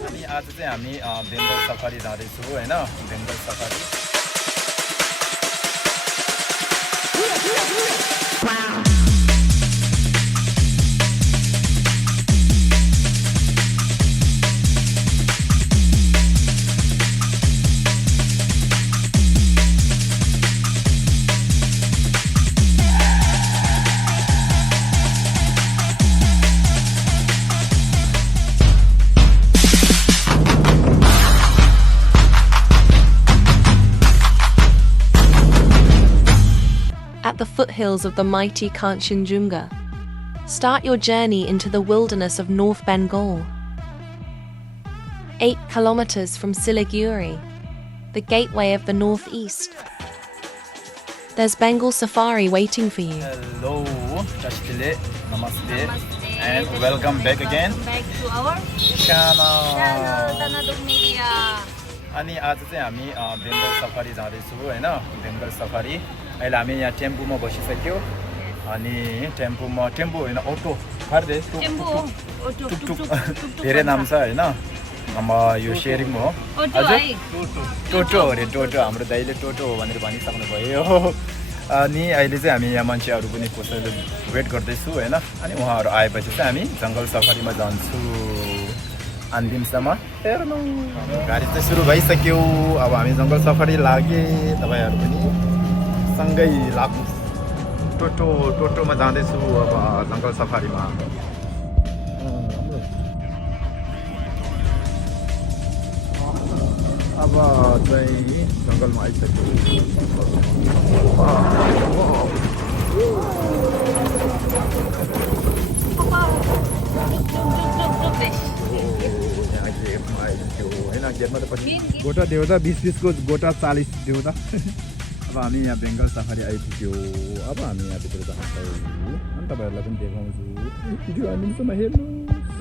अनि आज चाहिँ हामी बेङ्गल सफारी जाँदैछौँ होइन Bengal safari At the foothills of the mighty Kanchenjunga, start your journey into the wilderness of North Bengal. 8 kilometers from Siliguri, the gateway of the northeast, there's Bengal Safari waiting for you. Hello, Tashkile, Namaste, and welcome back again. Back to our channel. Tanaduk Media. अनि आज चाहिँ हामी Bengal safari जाँदैछौँ होइन Bengal safari अहिले हामी यहाँ टेम्पोमा बसिसक्यो अनि टेम्पो होइन अटो टुकटुक धेरै नाम छ होइन अब यो सेयरिङ हो हजुर टोटो हो अरे टोटो हाम्रो दाइले टोटो हो भनेर भनिसक्नु भयो अनि अहिले चाहिँ हामी यहाँ मान्छेहरू पनि कसैले वेट गर्दैछु होइन अनि उहाँहरू आएपछि चाहिँ हामी जङ्गल सफारीमा जान्छौँ अन्तिमसम्म हेर्नु गाडी चाहिँ सुरु भइसक्यो अब हामी जङ्गल सफारी लागे तपाईँहरू पनि सँगै लाग्नु टोटोमा जाँदैछु अब जङ्गल सफारीमा अब चाहिँ जङ्गलमा आइसक्यो गेटमा त पछि गोटा देऊ त 20 को गोटा 40 देऊ त अब हामी यहाँ बेङ्गल सफारी आइपुग्यो अब हामी यहाँ भित्र जान्छौँ अनि तपाईँहरूलाई पनि देखाउँछु भिडियो अन्तिमसम्म हेर्नु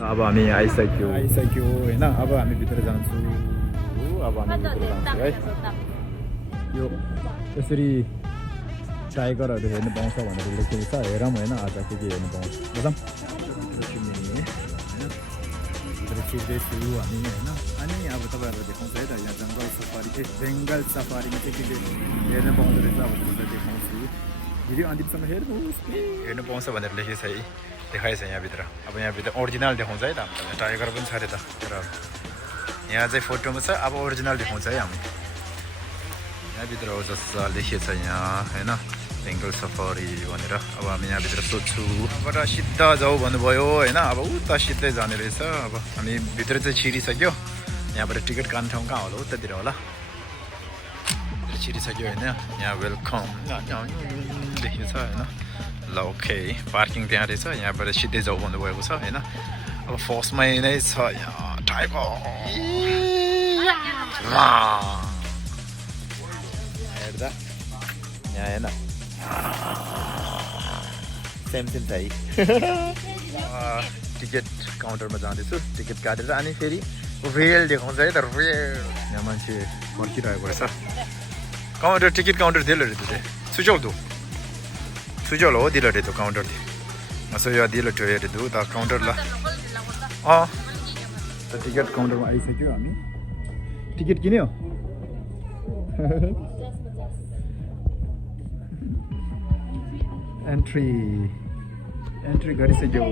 अब हामी आइसक्यो होइन अब हामी भित्र जान्छौँ अब हामी भित्र जान्छौँ है यो यसरी टाइगरहरू हेर्नु पाउँछ भनेर लेखेको छ हेरौँ होइन आज के हेर्नु पाउँछ बुझौँ छिर्दैछु हामी होइन अनि अब तपाईँहरूलाई देखाउँछ है त यहाँ जङ्गल सफारी चाहिँ बेङ्गल सफारीमा चाहिँ के हेर्नु पाउँदो रहेछ भनेर देखाउँछु भिडियो अन्तिमसम्म हेर्नु पाउँछ भनेर लेखेको छ है देखाएछ यहाँभित्र अब यहाँभित्र ओरिजिनल देखाउँछ है त हामीलाई टाइगर पनि छ अरे त तर यहाँ चाहिँ फोटोमा छ अब ओरिजिनल देखाउँछ है हामी यहाँभित्र हो जस्तो लेखिएको छ यहाँ होइन बेङ्गल सफारी भनेर अब हामी यहाँभित्र सोध्छु बाट सिधा जाऊ भन्नुभयो होइन अब उता सिधै जाने रहेछ अब हामी भित्र चाहिँ छिरिसक्यो यहाँबाट टिकट काट्ने ठाउँ कहाँ होला उतातिर होला छिरिसक्यो होइन यहाँ वेलकम लेखेको छ होइन ल ओके पार्किङ त्यहाँ रहेछ यहाँबाट सिधै जाऊ भन्नुभएको छ होइन अब फर्स्टमै नै छ यहाँ टाइगर हेर्दा यहाँ होइन सेम छ है टिकट काउन्टरमा जाँदैछु टिकट काटेर अनि फेरि रेल देखाउँछ है त रेल यहाँ मान्छे पर्खिरहेको रहेछ काउन्टर टिकट काउन्टर दिल रे तुझे सुझाउ हो दिल रे त्यो काउन्टर सो यो दिल त्यो हेरे तू त काउन्टर ल त टिकट काउन्टरमा आइसक्यो हामी टिकट किन्यो एन्ट्री गरिसक्यो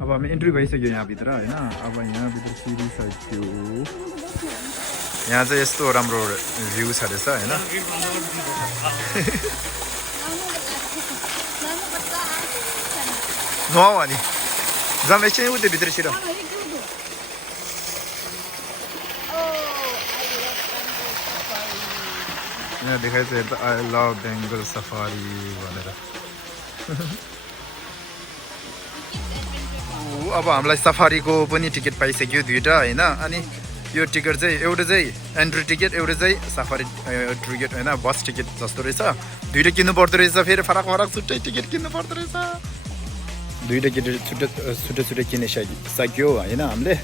अब हामी एन्ट्री भइसक्यो यहाँभित्र होइन अब यहाँभित्र छिरिसक्यो यहाँ चाहिँ यस्तो राम्रो भ्यू छ रहेछ होइन नुहाऊ अनि जाम एकछिन उतै भित्र छिर यहाँ देखाइ चाहिँ आई लभ बेङ्गल सफारी भनेर अब हामीलाई सफारीको पनि टिकट पाइसक्यो दुईवटा होइन अनि यो टिकट चाहिँ एउटा चाहिँ एन्ट्री टिकट एउटा चाहिँ सफारी टिकट होइन बस टिकट जस्तो रहेछ दुईवटा किन्नु पर्दो रहेछ फेरि फरक फरक छुट्टै टिकट किन्नु पर्दो रहेछ दुईवटा छुट्टै किनिसक्यो होइन हामीले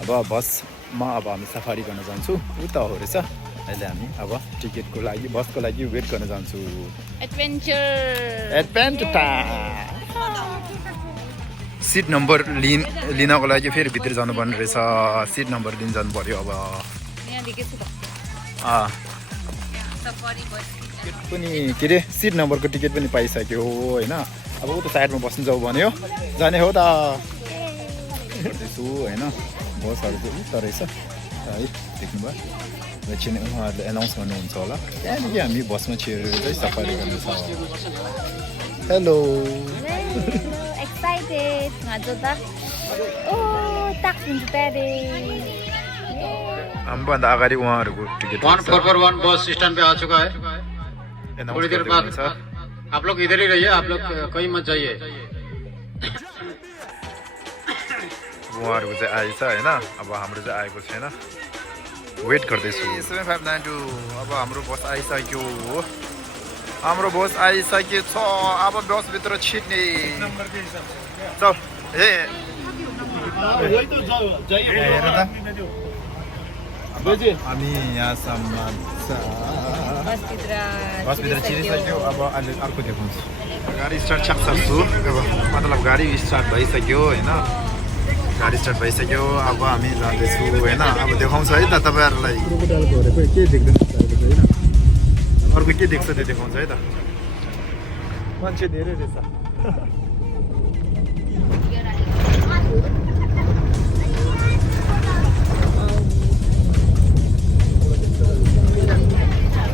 अब बसमा अब हामी सफारी गर्न जान्छौँ उता हो रहेछ अहिले हामी अब टिकटको लागि बसको लागि वेट गर्न जान्छौँ एडभेन्चर सिट नम्बर लिनको लागि फेरि भित्र जानुपर्ने रहेछ सिट नम्बर लिन जानु पर्यो अब यहाँ लेखेको छ सफारी बस टिकट पनि के अरे सिट नम्बरको टिकट पनि पाइसक्यो होइन अब उता साइडमा बस्नु जाऊ भन्यो जाने हो त गर्दैछु होइन बसहरू चाहिँ उता रहेछ है देख्नुभयो एकछिन उहाँहरूले एनाउन्स गर्नुहुन्छ होला त्यहाँदेखि हामी बसमा छिरेर चाहिँ सफारी गर्नेछ hello excited ngajo tak oh tak pintere हामीभन्दा अगाडि उहाँहरूको टिकट 1441 बस स्टैंड पे आ चुका है। थोड़ी देर बाद आप लोग इधर ही रहिए, आप लोग कहीं मत जाइए। उहाँहरूको चाहिँ आएछ होइन अब हाम्रो चाहिँ आएको छैन वेट गर्दैछु 7592 अब हाम्रो बस आइसक्यो हाम्रो बस आइसकेको छ अब बसभित्र छिर्ने चल ए हेर त हामी यहाँसम्म बसभित्र छिरिसक्यो अब अहिले अर्को देखाउँछु गाडी स्टार्ट सक्छु अब मतलब गाडी स्टार्ट भइसक्यो होइन गाडी स्टार्ट भइसक्यो अब हामी जाँदैछु होइन अब देखाउँछ है त तपाईँहरूलाई के देख्दैन अर्को के देख्छ त्यो देखाउँछ है त मान्छे धेरै रहेछ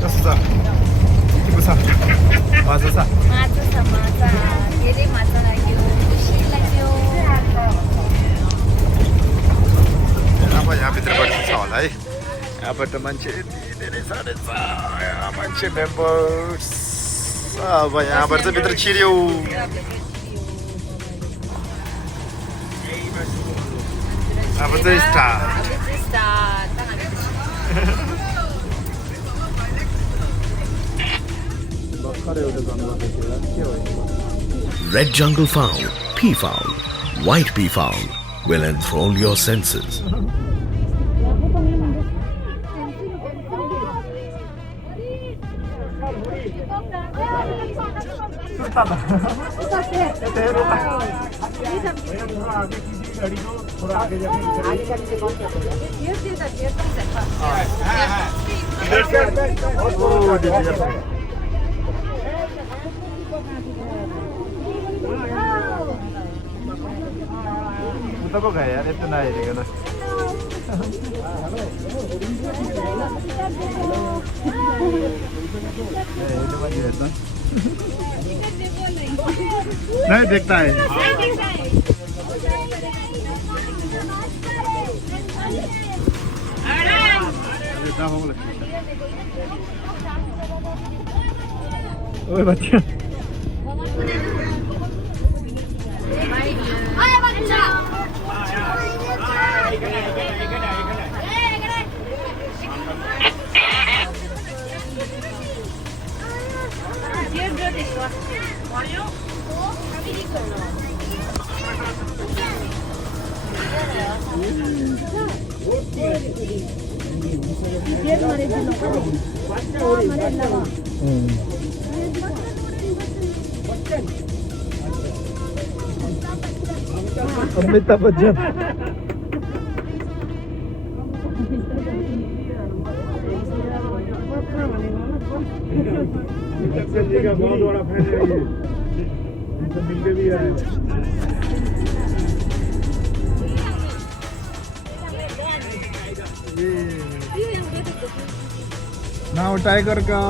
कस्तो छ के छ मजा छ धेरै मजा लाग्यो खुसी लाग्यो अब यहाँभित्रबाट छ होला है यहाँबाट मान्छे धेरै साह्रै छ मान्छे मेम्बर्स अब यहाँबाट चाहिँ भित्र छिर्यो अब चाहिँ start Red jungle fowl, peafowl, white peafowl will enthrall your senses. उता पो गयो यार यस्तो नहेरिकन नहीं देखता है ओए बच्चा अमिताभ बच्चन जी का बहुत बड़ा फैन है ये सब मिलके भी आए नाउ टाइगर का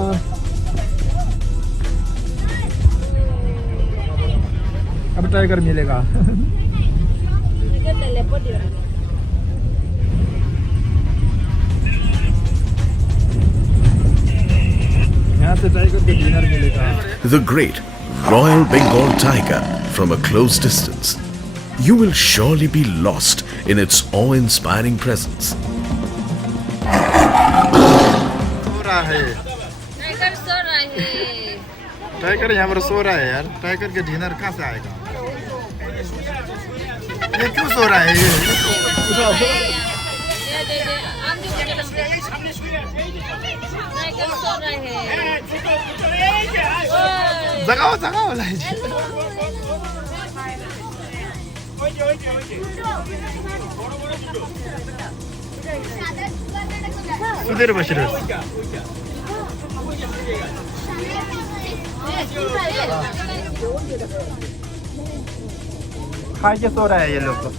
अब टाइगर मिलेगा The great Royal Bengal tiger from a close distance. You will surely be lost in its awe-inspiring presence. Tiger यहाँ पर सो रहा है यार टाइगर के डिनर कहाँ से आएगा ये क्यों सो रहा है ये जगाओ जगाओ 수대를 보시래. खाके सो रहा है ये लोग तो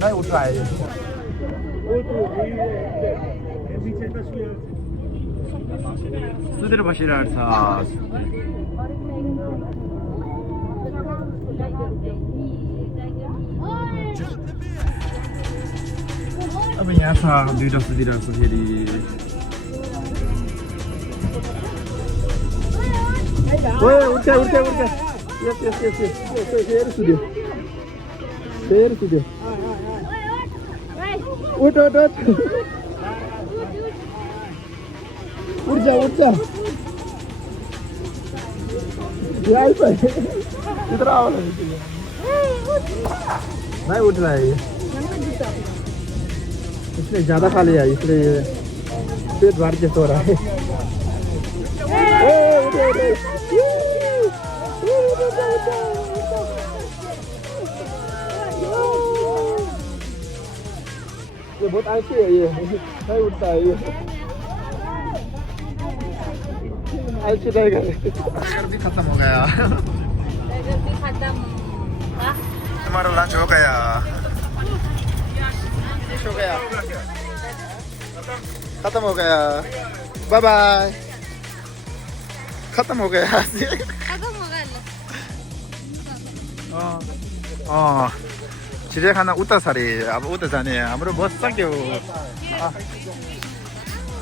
नहीं उठ रहा है ये 수대를 보시라 사 अब यहाँ छ दुईटा सुतिरहेको फेरि ओए उठ यस फेरि सुत्यो उठ किधर आओ नहीं उठ रहा है ये इसलिए ज्यादा खा लिया इसलिए पेट भर के सो रहा है ये बहुत आलसी है ये नहीं उठता है ये आलसी रहेगा टाइगर भी खत्म हो गया हमारा लंच हो गया खत्म हो गया बाय बाय खत्म हो गया चिड़ियाखाना उता सारे अब उता जाने हाम्रो बस सक्यो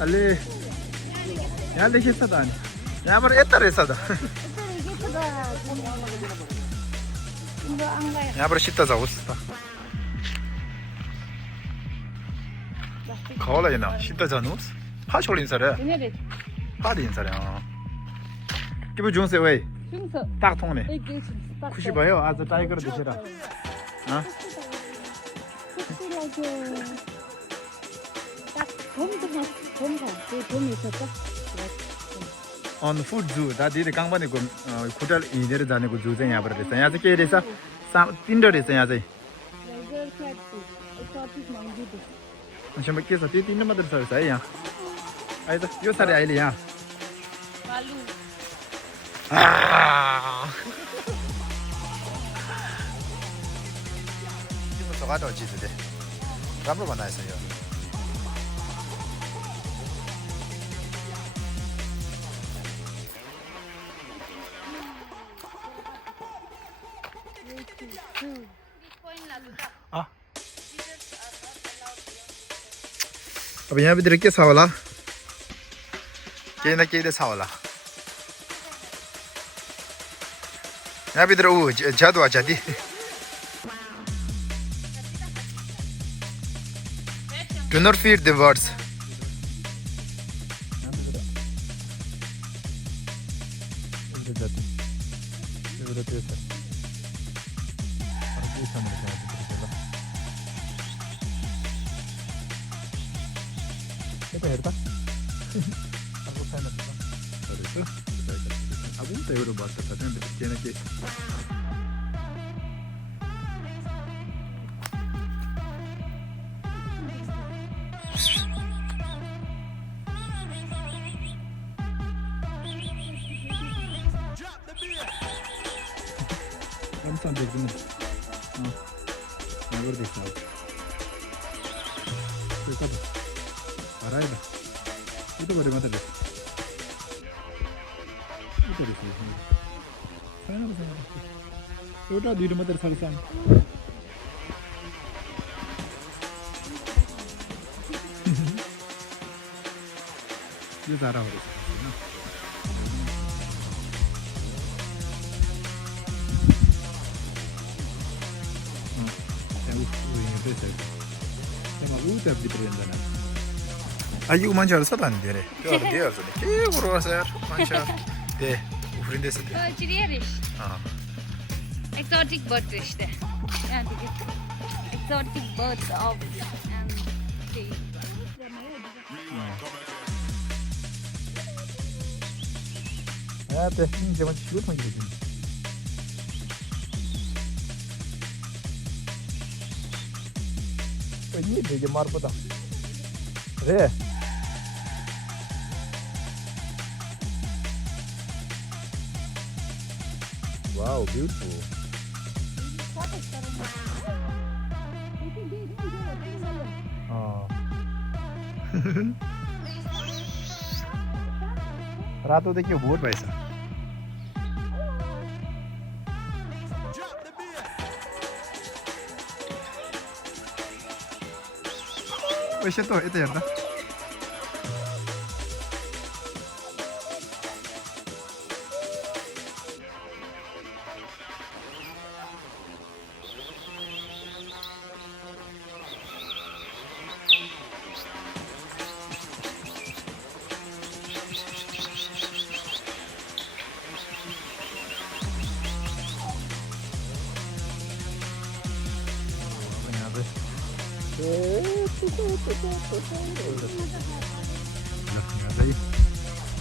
अलि यहाँ देखिएछ त अनि यहाँबाट यता रहेछ त यहाँबाट सिधा जाओस् त खवल होइन सिधा जानुहोस् फा छोडिन्छ रे फा दिन्छ रे के पो जुङ्से ओइ ताक थोङ्ने खुसी भयो आज टाइगर देखेर फुड जू दादी कहाँ भनेको खुट्टा हिँडेर जानेको जू चाहिँ यहाँबाट रहेछ यहाँ चाहिँ के रहेछ तिनवटा रहेछ यहाँ चाहिँ के छ त्यो तिनवटा मात्रै छ है यहाँ अहिले त यो साह्रै अहिले यहाँ जग्गा चिजले राम्रो बनाएछ यो अब यहाँ भित्र के छ होला केही न केही त छ होला यहाँ भित्र ऊ जादु जाति Do not feed the birds. Ramsan dedim. Ne var dedim. Kötü. Arayla. Bu da böyle madde. Bu da bir şey. Sana ne sana? Kötü değil madde sarsan. ये सारा हो रहा है ना 아이고 만져서 사다니 되네. 되어 되어. 개구로 와서 만져. 네. 우린데서 돼. Çiriyemiş. Exotic bird işte. Yani exotic birds of 야, 때 이제 막 치고 통이지. ini 되게 marpuda. Re. Wow, beautiful. रातो देखियो बहुत पैसा वैसे तो इतना यार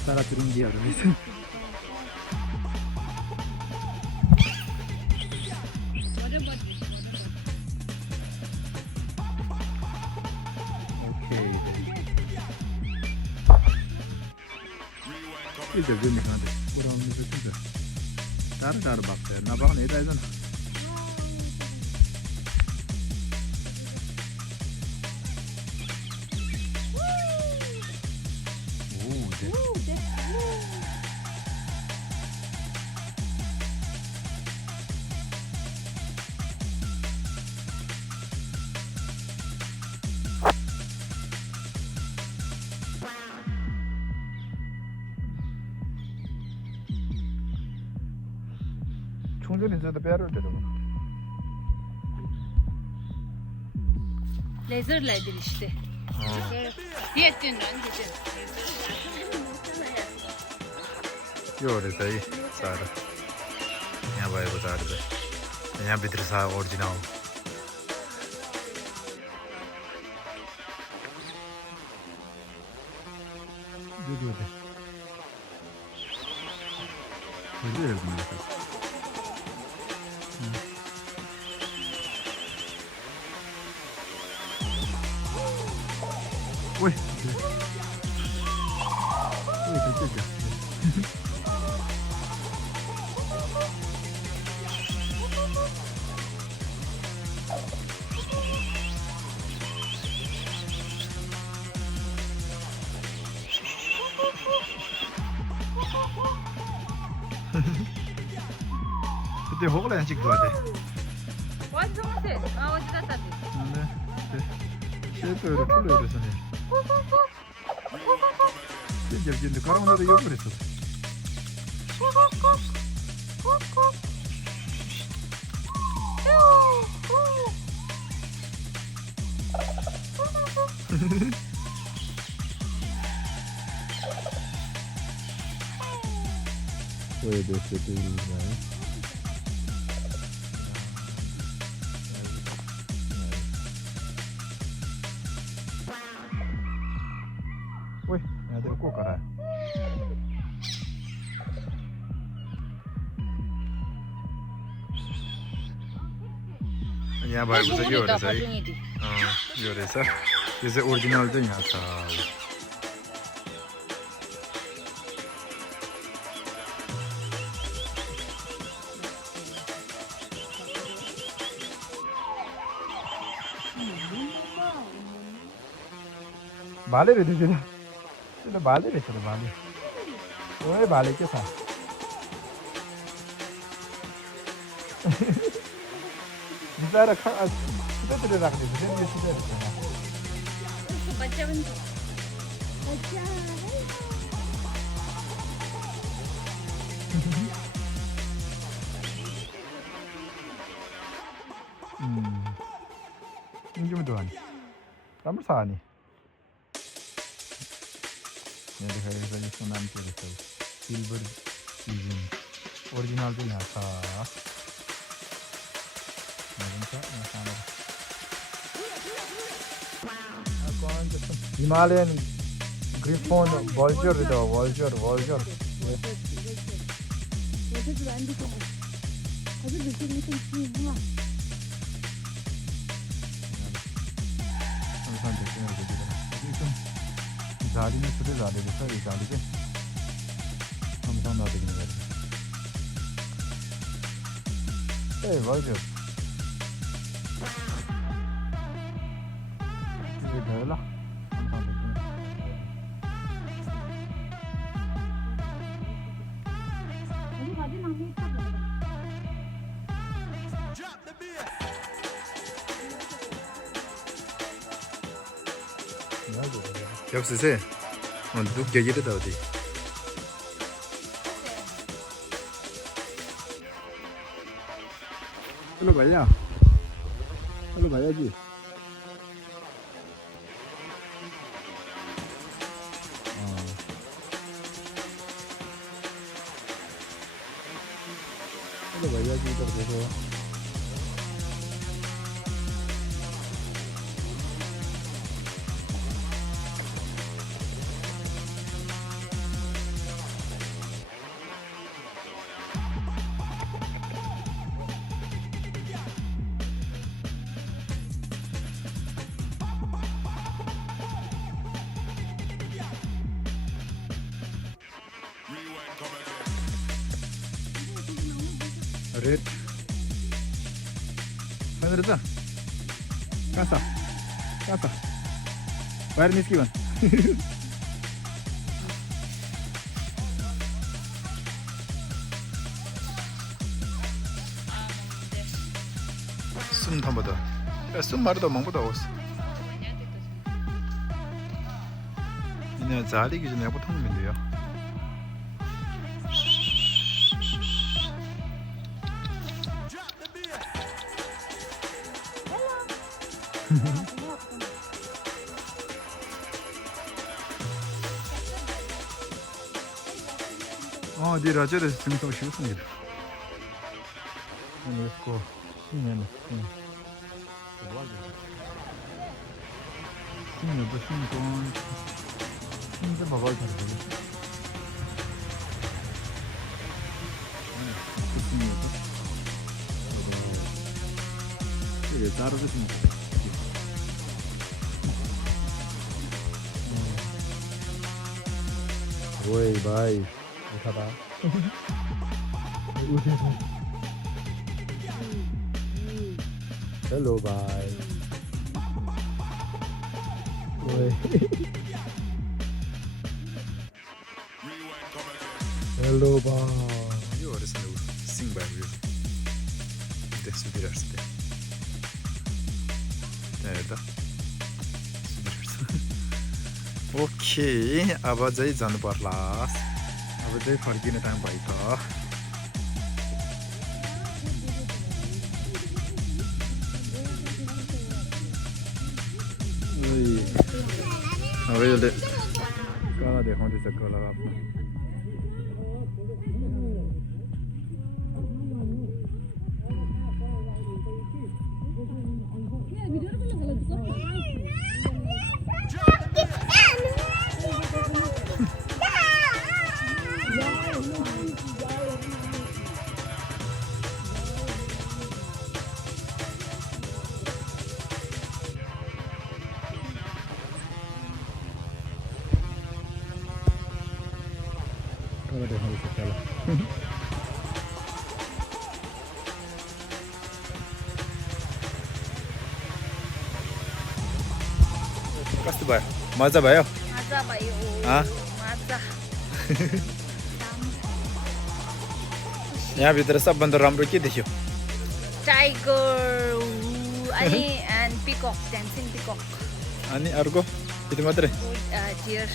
सारा तिरंगियाहरू रहेछ इधर भी निकाल दे पूरा हमने तो इधर टाढो भएको छ नपाउने यता आइज न 충전이 저도 빼야 될 때도 Laser'laydı işte. Diyetinden gidin. यो रहेछ है सारा यहाँ भएको छ अरू यहाँ भित्र छ original Ui. Ui, thật kìa. 그때 호글라인 찍어야 돼. What's wrong with it? Ah, what's that? 네. 쉐도를 풀로 이래서 해. 이제 가라운데도 욕을 했어. 왜 됐어, 또 Ui, nhà tôi có cả này. यहाँ भएको चाहिँ यो रहेछ है यो रहेछ यो चाहिँ ओरिजिनल चाहिँ यहाँ छ भाले रहेछ त्यो भाले रहेछ भाले ओए भाले के छ बिचारा सिधैतिर राख्ने थियो यो सिधै बच्चा पनि बच्चा इन्जिम दोहान राम्रो छ नि यहाँ देखाइरहेको छ यसको नाम के रहेछ सिल्भर पिजन ओरिजिनल चाहिँ यहाँ छ Himalayan griffon vulture itu vulture 산책을 하게 되더라. 지금 자리는 수대 자리를 써야 자리게 항상 놔두기는 거야. 네, 맞아. 이게 별라. 항상 역시세 누구 얘기를 다 어디 일로 가야 일로 가야지 일로 가야지 그래서 red mana dah kasa bayar miskin 숨 담아다 숨 마르다 먹보다 왔어 그냥 자리 기준에 보통 하면 돼요 네 라젤에서 등성 쉬웠습니다. 아니, 이거 신년은 신년도 신돈 신도 먹어야 되는데. 신년도 이게 자르도 신고. 오이 바이 못하다 헬로 바이 오이 헬로 바이 이거 어렸을 때 sing by music 때 수비했을 때 됐다 okay अब चाहिँ जानु पर्ला अब चाहिँ फर्किने टाइम भयो त अब यसले कला देखाउँदैछ कला आफ्नो कला देखाउँदैछ कला कस्तो भयो मजा भयो यहाँ भित्र सबभन्दा राम्रो के देख्यो टाइगर अनि एन्ड पिकॉक डान्सिङ पिकॉक अनि अर्को यति मात्रै डियर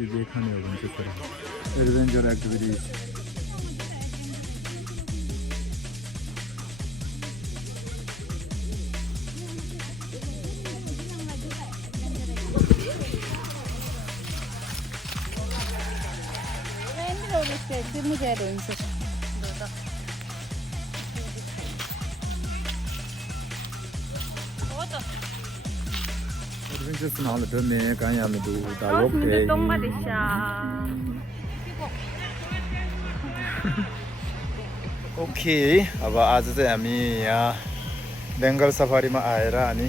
जे खाने हो भने त्यसरी एडभेन्चर एक्टिभिटिज 프린세스는 하나 됐네. 가야면도 다 롭게. ओके अब आज चाहिँ हामी यहाँ बेङ्गल सफारीमा आएर अनि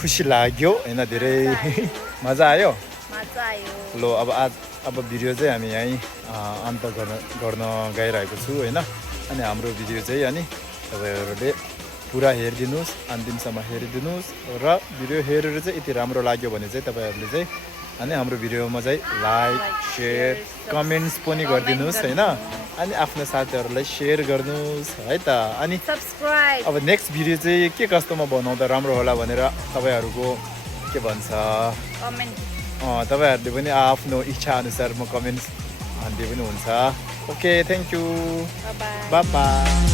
खुसी लाग्यो हैन धेरै मजा आयो लो अब भिडियो चाहिँ हामी यही अन्त गर्न गइरहेको छु हैन अनि हाम्रो भिडियो चाहिँ अनि तपाईहरुले पुरा हेरिदिनुस् अन्तिमसम्म हेरिदिनुस् र भिडियो हेरेर चाहिँ यति राम्रो लाग्यो भने चाहिँ तपाईहरुले चाहिँ अनि हाम्रो भिडियोमा चाहिँ लाइक शेयर कमेन्ट्स पनि गरिदिनुस् हैन अनि आफ्नो साथीहरुलाई शेयर गर्नुस् है त अनि सब्स्क्राइब अब नेक्स्ट भिडियो चाहिँ के कस्तोमा बनाउँदा राम्रो होला भनेर तपाईहरुको के भन्छ कमेन्ट तपाईहरुले पनि आफ्नो इच्छा अनुसार म कमेन्ट्स हान्दिए पनि हुन्छ okay thank you bye bye